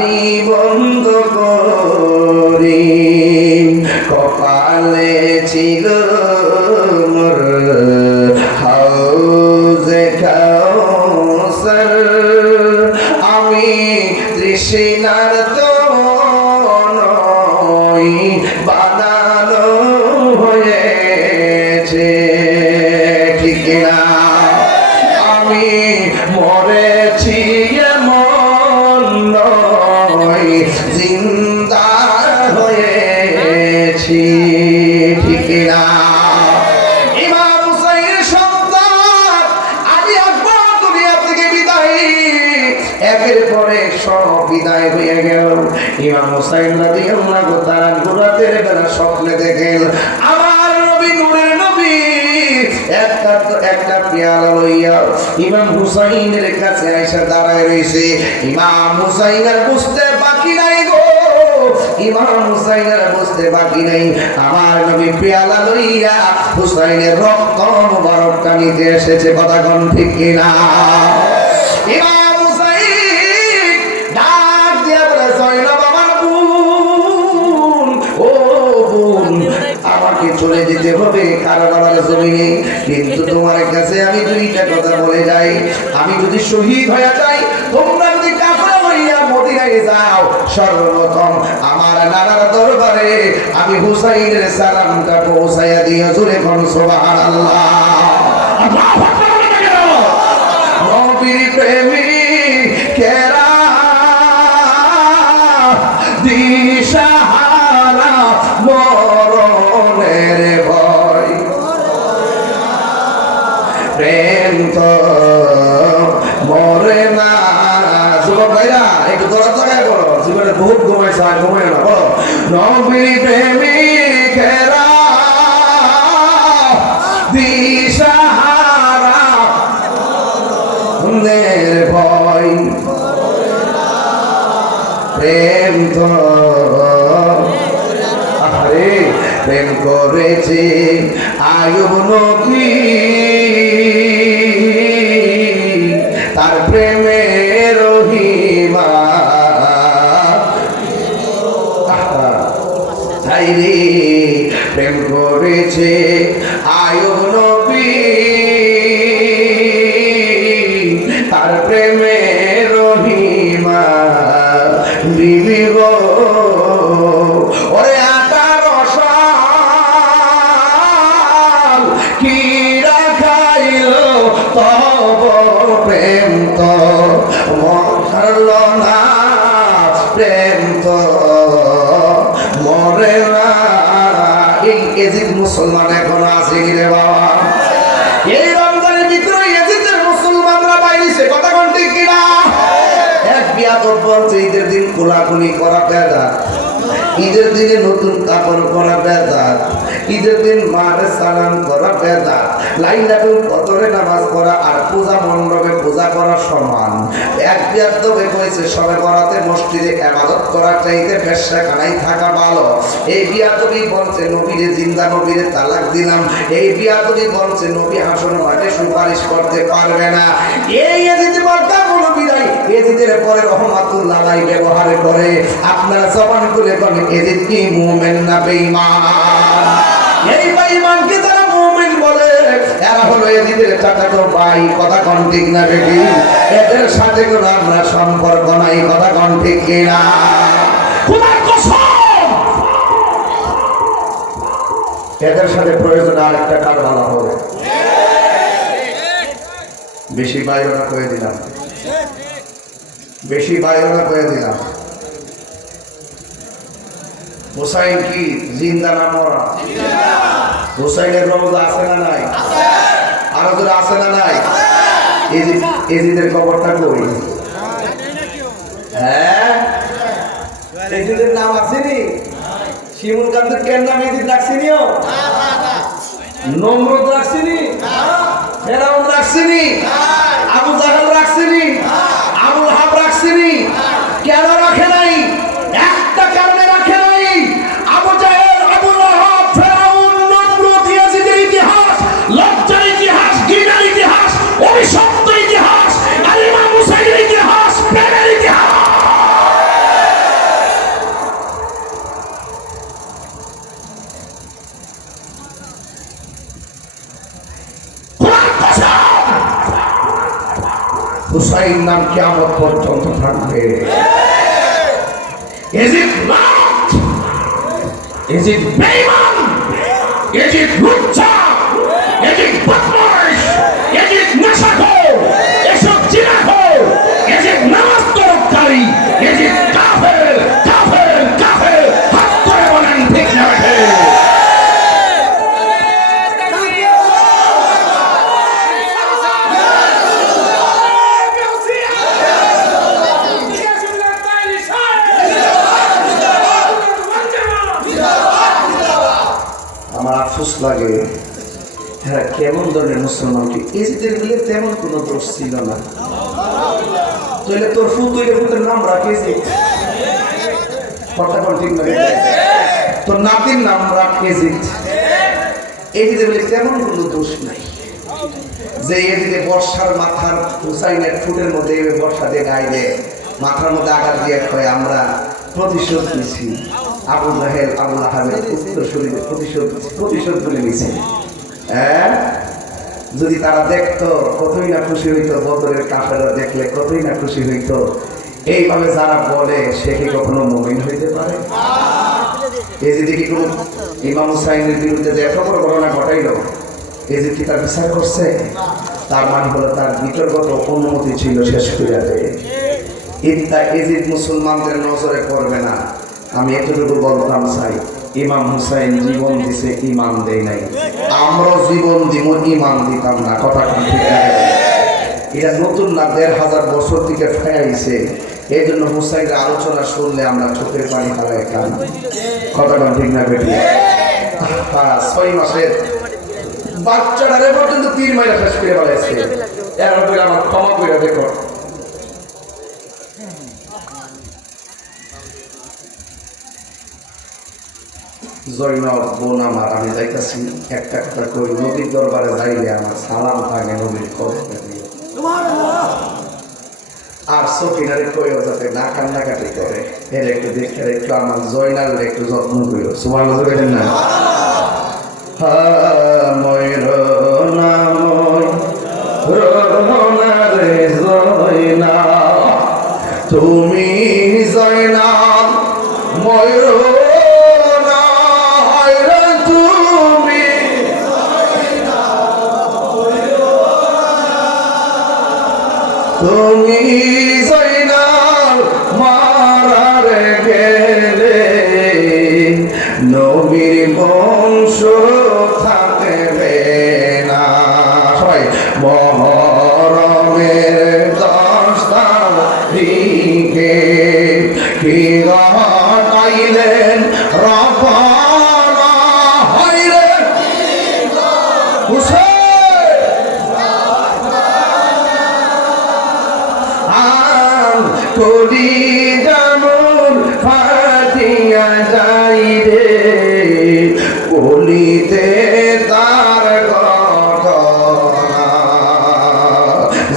পানি বন্ধ করি। কপালে ছিল মোর হাউজে কাউসার। আমি তৃষ্ণার তো স্বপ্নে দেখেন, আমার নবী, নূরের নবী, একটা একটা লইয়া ইমাম হুসাইনের কাছে আইসা দাঁড়ায় ইমাম হুসাইন আর বুঝতে বাকি নাই গো। বুঝতে বাকি নাই। আমার নবী পেয়ালা লইয়া রক্ত মুবারকটা নিতে এসেছে, কথা কোন ঠিক কিনা? ও বোন আমাকে চলে যেতে হবে কারাগারের জমিনে। কিন্তু তোমার কাছে আমি দুইটা কথা বলে যাই। আমি যদি শহীদ হয়ে যাই তোমরা যদি কাফরা হইয়া মদিনায় যাও সর্বপ্রথম আমার নানার দরবারে আমি হুসাইনের সালামটা পৌঁছাইয়া দিয়ে জুড়ে কোন সুবহানাল্লাহ। আল্লাহু আকবার নবীর প্রেমী কেরা আর ঘুমায় না বলো নবী দিশাহারা ভয় প্রেম করেছে আয়ুব নবী তার প্রেমে রে প্রেম করেছে নবী। তার প্রেমে এজিদ মুসলমান এখন আছে কি বাবা? এই রমজানের ভিতরে এজিদের মুসলমানরা বাইরেছে, কথা কোন ঠিক কিনা? এক বিয়া বলছে, ঈদের দিন কোলাকুলি করা বেদা ঈদের দিনে নতুন কাপড় পরা বেদা ঈদের দিন মারে সালাম করা বেদা লাইন লাগুন কতরে নামাজ পড়া আর পূজা মণ্ডপে পূজা করা সমান। এক বিয়ার তো হয়েছে সবে বরাতে মসজিদে আবাদত করার চাইতে পেশাখানায় থাকা ভালো। এই বিয়া তুমি বলছে, নবীরে জিন্দা, নবীরে তালাক দিলাম। এই বিয়া তুমি বলছে, নবী হাসন মাঠে সুপারিশ করতে পারবে না। এই কোনো বিদায় এজিদের পরে রহমাতুল্লাহ ব্যবহার করে আপনারা জবান খুলে বলেন, এজিদ কি মুমিন না বেঈমান? এই বেঈমানকে তারা মুমিন বলে? এরা হলো এজিদের চাচাতো ভাই, কথা কোন ঠিক না বেটি? এদের সাথে কোনো আমরা সম্পর্ক নাই, কথা কোন ঠিক কিনা? খোদার কসম! এদের সাথে প্রয়োজন আর একটা কারবালা হবে। বেশি বায়না করে দিলাম। বেশি বায়না করে দিলাম। হোসাইন কি মরা। আছে না নাই? আরও আছে না নাই? এজিদের খবরটা হ্যাঁ? এজিদের নাম আসেনি শিমুল কান্তের কেন নাম এজিদ রাখছিনিও নম্রত রাখছিনি ফেরাউন রাখছিনি আবু জাহাল রাখছিনি আবুল হাব রাখছিনি কেন রাখে নাই? একটা কারণে হুসাইন নাম কিয়ামত পর্যন্ত থাকবে Is it not? Is it আফসোস লাগে। এরা কেমন ধরনের মুসলমানকে এজিদের বলে তেমন কোনো দোষ ছিল না। তাহলে তোর ফু তৈরি নাম কথা কোন ঠিক না। তোর নাতির নাম রাখে যে এজিদের বলে তেমন কোনো দোষ নাই। যে বর্ষার মাথার হুসাইনের ফুটের মধ্যে বর্ষা দিয়ে গায়ে দেয়, মাথার মধ্যে আঘাত দিয়ে আমরা প্রতিশোধ নিছি। আবু জাহেল আবু আহমেদ উত্তর শরীরে প্রতিশোধ প্রতিশোধ বলে নিছে হ্যাঁ? যদি তারা দেখতো কতই না খুশি হইতো বদরের কাফেরা দেখলে কতই না খুশি হইতো এইভাবে যারা বলে সে কি কখনো মমিন হইতে পারে? এই যে দেখি কোন ইমাম হুসাইনের বিরুদ্ধে যে এত বড় ঘটনা ঘটাইলো এই যে কি তার বিচার করছে? তার মানে হলো তার বিতর্গত অনুমতি ছিল শেষ করে দেয়। ইত্তা এজিদ মুসলমানদের নজরে পড়বে না। আমি এতটুকু বলতাম চাই ইমাম হুসাইন জীবন দিছে ইমান দেয় নাই। আমরা জীবন দিব ইমান দিতাম না, কথা ঠিক এটা নতুন না, দেড় হাজার বছর থেকে ফেরাইছে এই জন্য হুসাইনের আলোচনা শুনলে আমরা চোখের পানি হারাই কান কথাটা ঠিক না, বেটি? ছয় মাসের বাচ্চাটারে পর্যন্ত তীর মাইরা শেষ করে এরপর করে আমার ক্ষমা করে দেখো। জয়নব বোন আমার, আমি যাইতাছি একটা কথা কই, নবীর দরবারে যাইলে আমার সালাম থাকে নবীর কবরে দিও আর সফিনারে কইও যাতে না কান্নাকাটি করে, এর একটু দেখে একটু আমার জয়নাল একটু যত্ন করিও সুমান না? না ময়ূর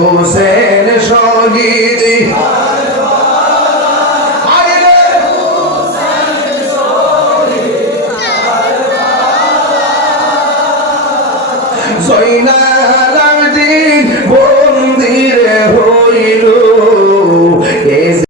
হোসেন সগীর